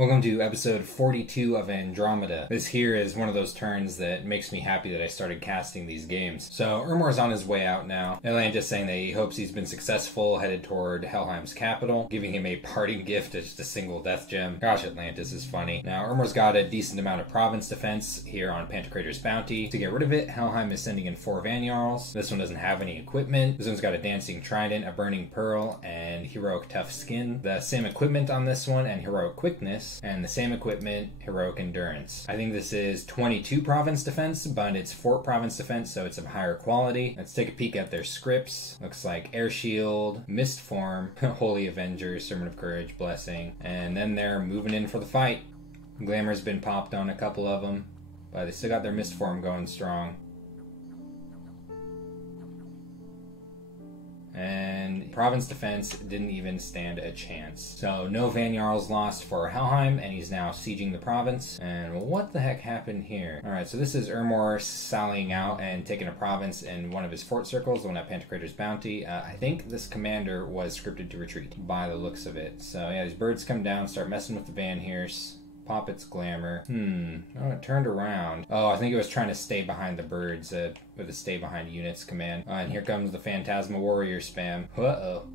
Welcome to episode 42 of Andromeda. This here is one of those turns that makes me happy that I started casting these games. So Urmor's on his way out now. Atlantis saying that he hopes he's been successful, headed toward Helheim's capital, giving him a parting gift as just a single death gem. Gosh, Atlantis is funny. Now Urmor's got a decent amount of province defense here on Pantocrator's bounty. To get rid of it, Helheim is sending in 4 Vanjarls. This one doesn't have any equipment. This one's got a dancing trident, a burning pearl, and heroic tough skin. The same equipment on this one and heroic quickness. And the same equipment, heroic endurance. I think this is 22 province defense, but it's fort province defense, so it's of higher quality. Let's take a peek at their scripts. Looks like air shield, mist form, holy avenger, servant of courage, blessing, and then they're moving in for the fight. Glamour's been popped on a couple of them, but they still got their mist form going strong. And province defense didn't even stand a chance. So no Vanjarls lost for Helheim, and he's now sieging the province. And what the heck happened here? Alright, so this is Urmor sallying out and taking a province in one of his fort circles, the one at Pantocrator's bounty. I think this commander was scripted to retreat by the looks of it. So yeah, these birds come down, start messing with the Vanheers. Pop its glamour. Oh, it turned around. Oh, I think it was trying to stay behind the birds with a stay behind units command. And here comes the Phantasma Warrior spam. Uh-oh.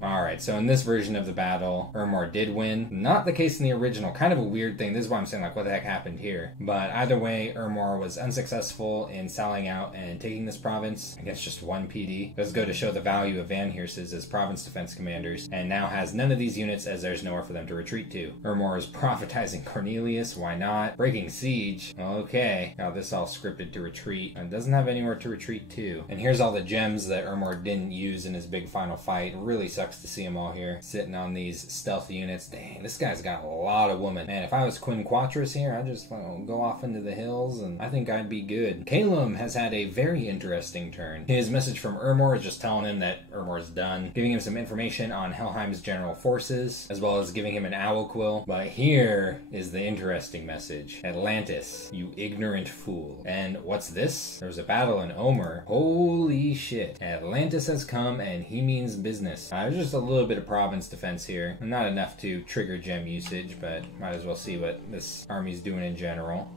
Alright, so in this version of the battle, Urmor did win. Not the case in the original. Kind of a weird thing. This is why I'm saying, like, what the heck happened here? But either way, Urmor was unsuccessful in sallying out and taking this province against just 1 PD. Does go to show the value of Vanheers as province defense commanders, and now has none of these units as there's nowhere for them to retreat to. Urmor is prophetizing Cornelius. Why not? Breaking siege. Okay. Now this all scripted to retreat, and doesn't have anywhere to retreat to. And here's all the gems that Urmor didn't use in his big final fight. It really sucks to see them all here sitting on these stealth units. Dang, this guy's got a lot of women. Man, if I was Queen Quatris here, I'd just go off into the hills and I think I'd be good. Calum has had a very interesting turn. His message from Urmor is just telling him that Urmor's done, giving him some information on Helheim's general forces, as well as giving him an owl quill. But here is the interesting message. Atlantis, you ignorant fool. And what's this? There's a battle in Omer. Holy shit. Atlantis has come and he means business. There's just a little bit of province defense here. Not enough to trigger gem usage, but might as well see what this army's doing in general.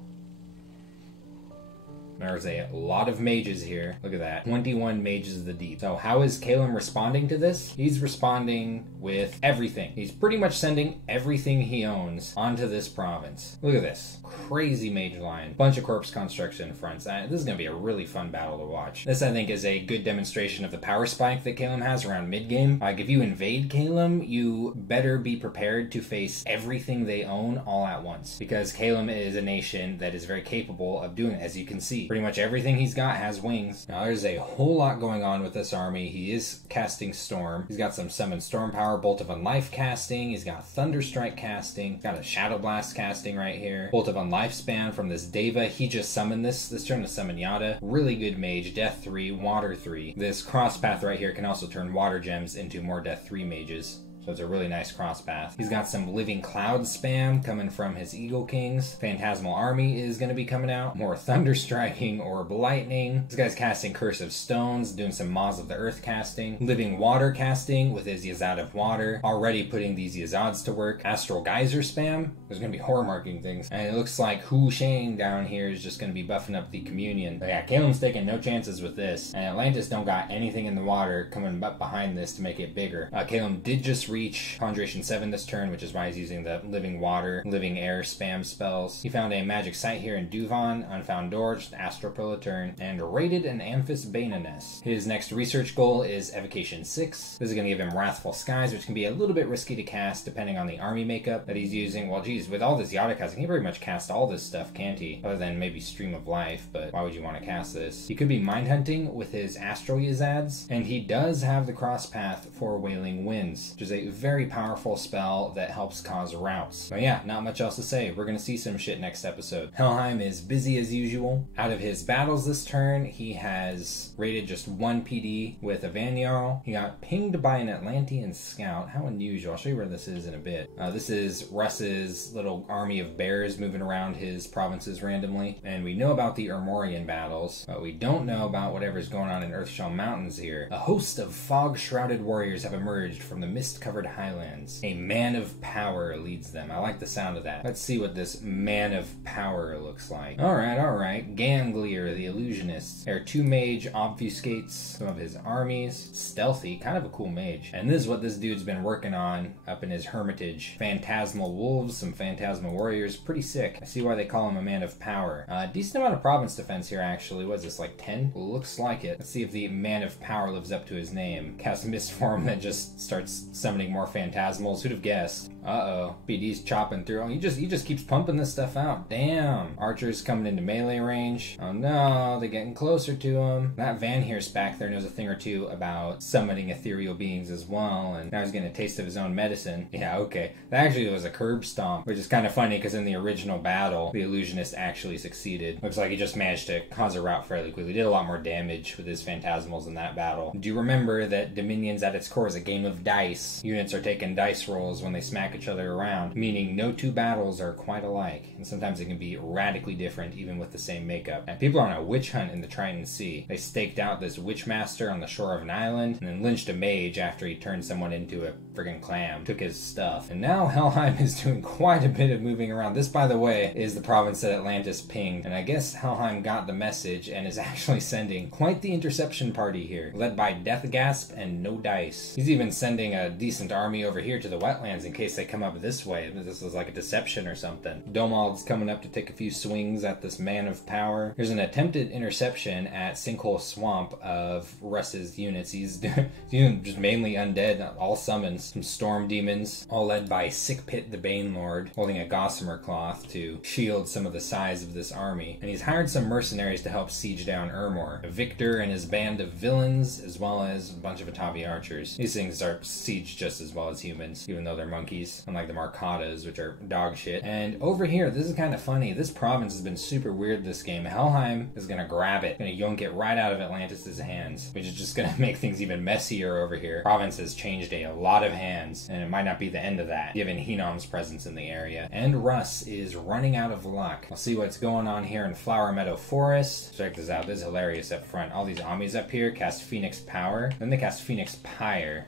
There's a lot of mages here. Look at that. 21 mages of the deep. So how is Calum responding to this? He's responding with everything. He's pretty much sending everything he owns onto this province. Look at this. Crazy mage line. Bunch of corpse constructs in front. This is going to be a really fun battle to watch. This, I think, is a good demonstration of the power spike that Calum has around mid-game. Like, if you invade Calum, you better be prepared to face everything they own all at once. Because Calum is a nation that is very capable of doing it, as you can see. Pretty much everything he's got has wings. Now there's a whole lot going on with this army. He is casting Storm. He's got some Summon Storm Power, Bolt of Unlife casting. He's got Thunderstrike casting. He's got a Shadow Blast casting right here. Bolt of Unlife spam from this Deva. He just summoned this turn to summon Yada. Really good mage. Death 3, Water 3. This cross path right here can also turn Water Gems into more Death 3 mages. So it's a really nice cross path. He's got some Living Cloud spam coming from his Eagle Kings. Phantasmal Army is going to be coming out. More Thunder Striking, Orb Lightning. This guy's casting Curse of Stones, doing some Maws of the Earth casting. Living Water casting with his Yazad of Water. Already putting these Yazads to work. Astral Geyser spam. There's going to be horror marking things. And it looks like Hu Shang down here is just going to be buffing up the Communion. But yeah, Calum's taking no chances with this. And Atlantis don't got anything in the water coming up behind this to make it bigger. Calum did just reach Conjuration 7 this turn, which is why he's using the Living Water, Living Air spam spells. He found a magic site here in Duvan, Unfound Door, just Astral Pill a turn, and raided an Amphis Bana nest. His next research goal is Evocation 6. This is going to give him Wrathful Skies, which can be a little bit risky to cast depending on the army makeup that he's using. Well, geez, with all this Yada casting, he can pretty much cast all this stuff, can't he? Other than maybe Stream of Life, but why would you want to cast this? He could be Mind Hunting with his Astral Yazads, and he does have the cross path for Wailing Winds, which is a very powerful spell that helps cause routes. But yeah, not much else to say. We're gonna see some shit next episode. Helheim is busy as usual. Out of his battles this turn, he has raided just 1 PD with a Vanjarl. He got pinged by an Atlantean scout. How unusual. I'll show you where this is in a bit. This is Russ's little army of bears moving around his provinces randomly. And we know about the Urmorian battles, but we don't know about whatever's going on in Earthshell Mountains here. A host of fog-shrouded warriors have emerged from the mist-covered ice-covered highlands. A man of power leads them. I like the sound of that. Let's see what this man of power looks like. Alright. Ganglier, the illusionist. Air 2 mage obfuscates some of his armies. Stealthy, kind of a cool mage. And this is what this dude's been working on up in his hermitage. Phantasmal wolves, some phantasmal warriors. Pretty sick. I see why they call him a man of power. Decent amount of province defense here, actually. What is this, like 10? Looks like it. Let's see if the man of power lives up to his name. Cast mist form that just starts summoning more phantasmals. Who'd have guessed? Uh-oh. PD's chopping through. Oh, he just keeps pumping this stuff out. Damn. Archers coming into melee range. Oh no, they're getting closer to him. That Van Heer's back there knows a thing or two about summoning ethereal beings as well, and now he's getting a taste of his own medicine. Yeah, okay. That actually was a curb stomp, which is kind of funny because in the original battle, the illusionist actually succeeded. Looks like he just managed to cause a rout fairly quickly. Did a lot more damage with his phantasmals in that battle. Do you remember that Dominions at its core is a game of dice? Units are taking dice rolls when they smack each other around, meaning no two battles are quite alike, and sometimes they can be radically different even with the same makeup. And people are on a witch hunt in the Triton Sea. They staked out this witch master on the shore of an island, and then lynched a mage after he turned someone into a friggin' clam, took his stuff. And now Helheim is doing quite a bit of moving around. This, by the way, is the province that Atlantis pinged, and I guess Helheim got the message and is actually sending quite the interception party here, led by Death Gasp and No Dice. He's even sending a decent army over here to the wetlands in case they come up this way. This is like a deception or something. Domald's coming up to take a few swings at this man of power. There's an attempted interception at Sinkhole Swamp of Russ's units. He's doing just mainly undead, all summons. Some storm demons, all led by Sick Pit the Banelord, holding a gossamer cloth to shield some of the size of this army. And he's hired some mercenaries to help siege down Ermor. Victor and his band of villains, as well as a bunch of Atavi archers. These things are sieged just as well as humans, even though they're monkeys, unlike the Marcadas, which are dog shit. And over here, this is kind of funny. This province has been super weird this game. Helheim is gonna grab it, gonna yoink it right out of Atlantis' hands, which is just gonna make things even messier over here. Province has changed a lot of hands, and it might not be the end of that, given Hinam's presence in the area. And Russ is running out of luck. I'll see what's going on here in Flower Meadow Forest. Check this out. This is hilarious up front. All these armies up here cast Phoenix Power, then they cast Phoenix Pyre,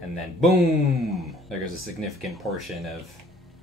and then boom! There goes a significant portion of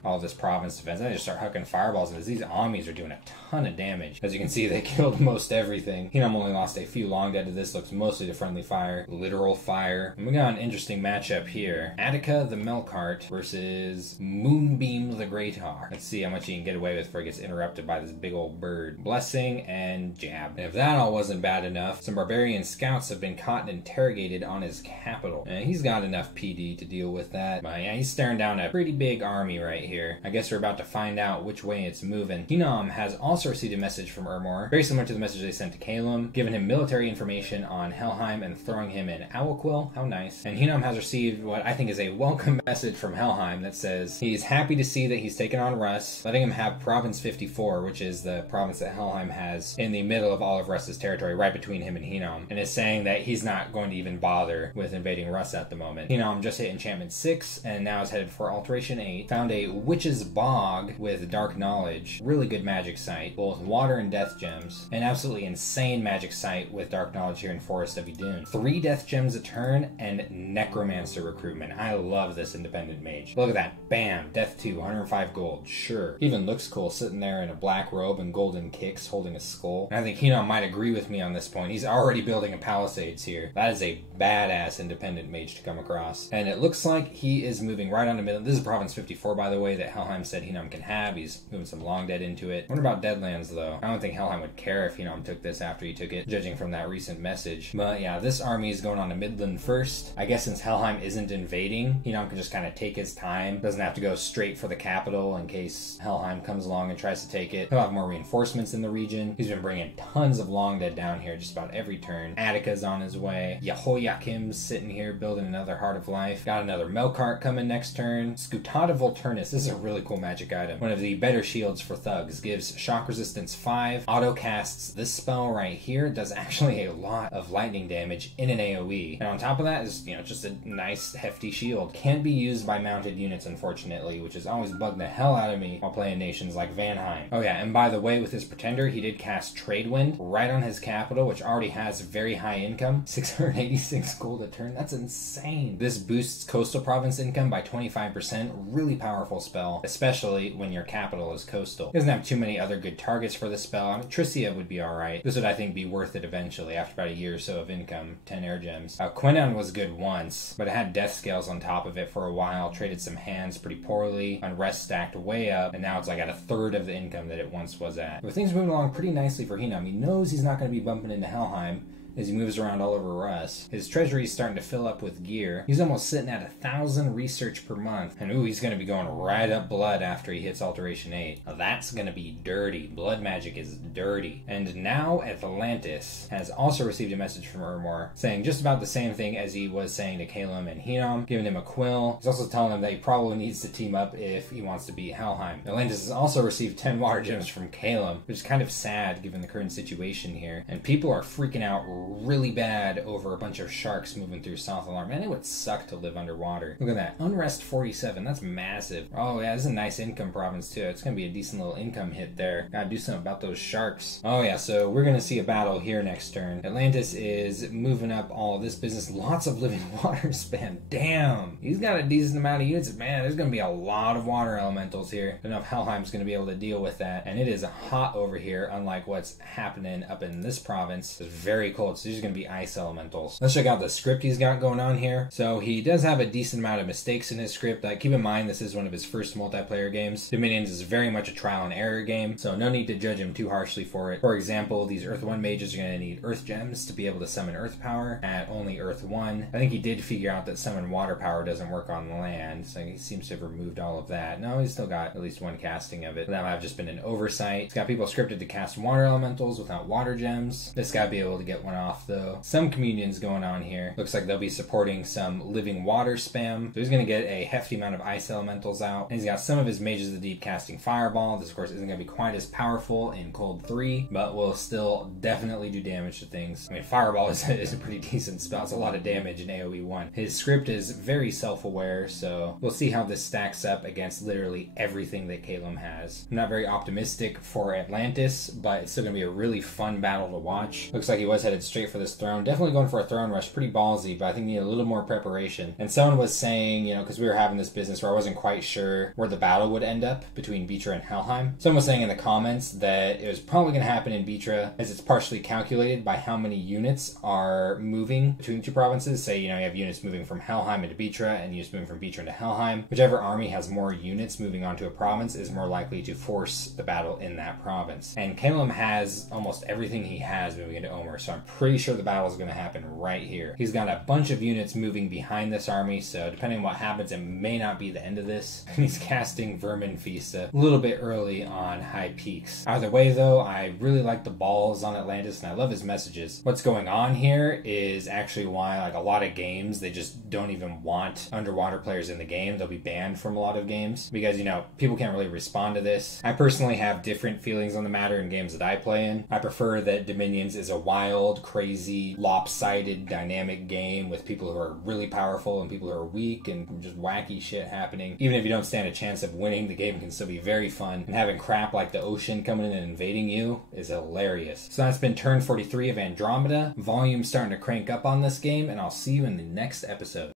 all this province defense. Then they just start hucking fireballs into these armies are doing a ton of damage. As you can see, they killed most everything. Hinam only lost a few long dead to this. Looks mostly to friendly fire. Literal fire. And we got an interesting matchup here. Attica the Melkart versus Moonbeam the Great Hawk. Let's see how much he can get away with before he gets interrupted by this big old bird. Blessing and jab. And if that all wasn't bad enough, some barbarian scouts have been caught and interrogated on his capital. And he's got enough PD to deal with that. But yeah, he's staring down a pretty big army right here. I guess we're about to find out which way it's moving. Hinam has also received a message from Ermor, very similar to the message they sent to Calum, giving him military information on Helheim and throwing him in Owlquill. How nice. And Hinam has received what I think is a welcome message from Helheim that says he's happy to see that he's taken on Russ, letting him have Province 54, which is the province that Helheim has in the middle of all of Russ's territory, right between him and Hinam, and is saying that he's not going to even bother with invading Russ at the moment. Hinam just hit Enchantment 6 and now is headed for Alteration 8. Found a Witch's Bog with Dark Knowledge. Really good magic site. Both water and death gems. An absolutely insane magic site with Dark Knowledge here in Forest of Idun. 3 death gems a turn and Necromancer recruitment. I love this independent mage. Look at that. Bam. Death 2. 105 gold. Sure. Even looks cool sitting there in a black robe and golden kicks holding a skull. And I think Hinam might agree with me on this point. He's already building a palisades here. That is a badass independent mage to come across. And it looks like he is moving right on the middle. This is Province 54, by the way, that Helheim said Hinam can have. He's moving some long dead into it. What about Deadlands, though? I don't think Helheim would care if Hinam took this after he took it, judging from that recent message. But yeah, this army is going on to Midland first. I guess since Helheim isn't invading, Hinam can just kind of take his time. Doesn't have to go straight for the capital in case Helheim comes along and tries to take it. He'll have more reinforcements in the region. He's been bringing tons of long dead down here just about every turn. Attica's on his way. Yehoiakim's sitting here building another Heart of Life. Got another Melkart coming next turn. Scutata Volturnus. This This is a really cool magic item. One of the better shields for thugs. Gives shock resistance 5, auto casts this spell right here, does actually a lot of lightning damage in an AoE. And on top of that is, just a nice hefty shield. Can't be used by mounted units, unfortunately, which has always bugged the hell out of me while playing nations like Vanheim. Oh yeah, and by the way, with his Pretender, he did cast Trade Wind right on his capital, which already has very high income. 686 gold a turn. That's insane. This boosts coastal province income by 25%. Really powerful spell, especially when your capital is coastal. He doesn't have too many other good targets for this spell. I mean, Tricia would be alright. This would, I think, be worth it eventually after about a year or so of income. 10 air gems. Quinon was good once, but it had death scales on top of it for a while. Traded some hands pretty poorly. Unrest stacked way up, and now it's like at a third of the income that it once was at. But things moving along pretty nicely for Hinam. He knows he's not going to be bumping into Helheim as he moves around all over Russ. His treasury is starting to fill up with gear. He's almost sitting at 1,000 research per month. And ooh, he's going to be going right up blood after he hits Alteration 8. Now that's going to be dirty. Blood magic is dirty. And now Atlantis has also received a message from Urmor saying just about the same thing as he was saying to Calum and Hinam, giving him a quill. He's also telling him that he probably needs to team up if he wants to beat Helheim. Atlantis has also received 10 water gems from Calum, which is kind of sad given the current situation here. And people are freaking out really bad over a bunch of sharks moving through South Alarm. Man, it would suck to live underwater. Look at that. Unrest 47. That's massive. Oh, yeah, this is a nice income province, too. It's going to be a decent little income hit there. Gotta do something about those sharks. Oh, yeah, so we're going to see a battle here next turn. Atlantis is moving up all of this business. Lots of living water spam. Damn. He's got a decent amount of units. Man, there's going to be a lot of water elementals here. Don't know if Helheim's going to be able to deal with that. And it is hot over here, unlike what's happening up in this province. It's very cold, so these are going to be ice elementals. Let's check out the script he's got going on here. So he does have a decent amount of mistakes in his script. Keep in mind, this is one of his first multiplayer games. Dominions is very much a trial and error game, so no need to judge him too harshly for it. For example, these Earth 1 mages are going to need Earth gems to be able to summon Earth power at only Earth 1. I think he did figure out that summon water power doesn't work on land, so he seems to have removed all of that. No, he's still got at least one casting of it. That might have just been an oversight. He's got people scripted to cast water elementals without water gems. This guy be able to get one off, though. Some communions going on here. Looks like they'll be supporting some living water spam. So he's going to get a hefty amount of ice elementals out. And he's got some of his mages of the deep casting fireball. This, of course, isn't going to be quite as powerful in cold 3, but will still definitely do damage to things. I mean, fireball is a pretty decent spell. It's a lot of damage in AoE 1. His script is very self-aware, so we'll see how this stacks up against literally everything that Calum has. I'm not very optimistic for Atlantis, but it's still going to be a really fun battle to watch. Looks like he was headed straight for this throne. Definitely going for a throne rush. Pretty ballsy, but I think need a little more preparation. And someone was saying, because we were having this business where I wasn't quite sure where the battle would end up between Beetra and Helheim. Someone was saying in the comments that it was probably going to happen in Beetra, as it's partially calculated by how many units are moving between the two provinces. Say, you have units moving from Helheim into Beetra and units moving from Beetra into Helheim. Whichever army has more units moving onto a province is more likely to force the battle in that province. And Calum has almost everything he has moving into Omer, so I'm pretty sure the battle is going to happen right here. He's got a bunch of units moving behind this army, so depending on what happens, it may not be the end of this. And he's casting Vermin Feast a little bit early on high peaks. Either way, though, I really like the balls on Atlantis, and I love his messages. What's going on here is actually why, a lot of games, they just don't even want underwater players in the game. They'll be banned from a lot of games because, people can't really respond to this. I personally have different feelings on the matter in games that I play in. I prefer that Dominions is a wild, crazy, lopsided, dynamic game with people who are really powerful and people who are weak and just wacky shit happening. Even if you don't stand a chance of winning, the game can still be very fun, and having crap like the ocean coming in and invading you is hilarious. So that's been turn 43 of Andromeda. Volume's starting to crank up on this game, and I'll see you in the next episode.